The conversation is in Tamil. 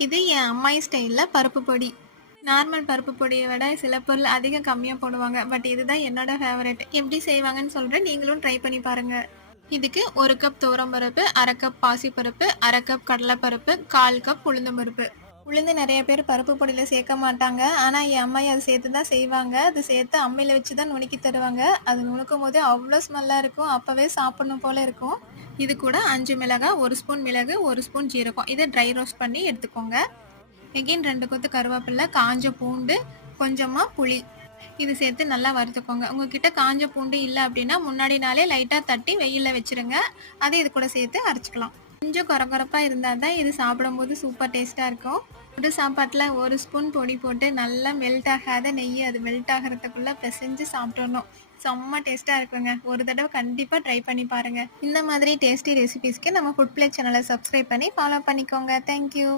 இது என் அம்மாயி ஸ்டைல்ல பருப்பு பொடி. நார்மல் பருப்பு பொடிய விட சில பொருள் அதிகம் கம்மியா போடுவாங்க. பட் இதுதான் என்னோட ஃபேவரைட். எப்படி செய்வாங்கன்னு சொல்றேன். நீங்களும் ட்ரை பண்ணி பாருங்க. இதுக்கு 1 கப் துவரம்பருப்பு, 1/2 கப் பாசிப்பருப்பு, 1/2 கப் கடலைப்பருப்பு, 1/4 கப் உளுந்தம்பருப்பு. உளுந்து நெறைய பேர் பருப்பு பொடியில சேர்க்க மாட்டாங்க. ஆனா என் அம்மாயி அது சேர்த்து தான் செய்வாங்க. அது சேர்த்து அம்மில வச்சு தான் நுணுக்கி தருவாங்க. அது நுணுக்கும்போதே அவ்ளோ ஸ்மெல்லா இருக்கும். அப்பவே சாப்பிடணும் போல இருக்கும். இது கூட 5 மிளகாய், 1 ஸ்பூன் மிளகு, 1 ஸ்பூன் ஜீரகம். இத ட்ரை ரோஸ்ட் பண்ணி எடுத்துக்கோங்க. எகைன் 2 கொத்து கருவேப்பிலை, காஞ்ச பூண்டு, கொஞ்சமா புளி. இது சேர்த்து நல்லா வறுத்துக்கோங்க. உங்ககிட்ட காஞ்ச பூண்டு இல்ல அப்படின்னா முன்னாடி நாளே லைட்டா தட்டி வெயில்ல வச்சிருங்க. அதை இது கூட சேர்த்து அரைச்சுக்கலாம். கொஞ்சம் கொரகொரப்பா இருந்தா தான் இது சாப்பிடும்போது சூப்பர் டேஸ்டா இருக்கும். சுடு சாப்பாட்டுல 1 ஸ்பூன் பொடி போட்டு நல்லா மெல்ட் ஆகாத நெய் அது மெல்ட் ஆகிறதுக்குள்ள பிசைஞ்சு சாப்பிட்டுறணும். செம்ம டேஸ்டா இருக்குங்க. ஒரு தடவை கண்டிப்பா ட்ரை பண்ணி பாருங்க. இந்த மாதிரி டேஸ்டி ரெசிபீஸ்க்கு நம்ம ஃபுட் பிளேட் சேனலை சப்ஸ்கிரைப் பண்ணி ஃபாலோ பண்ணிக்கோங்க. தேங்க்யூ.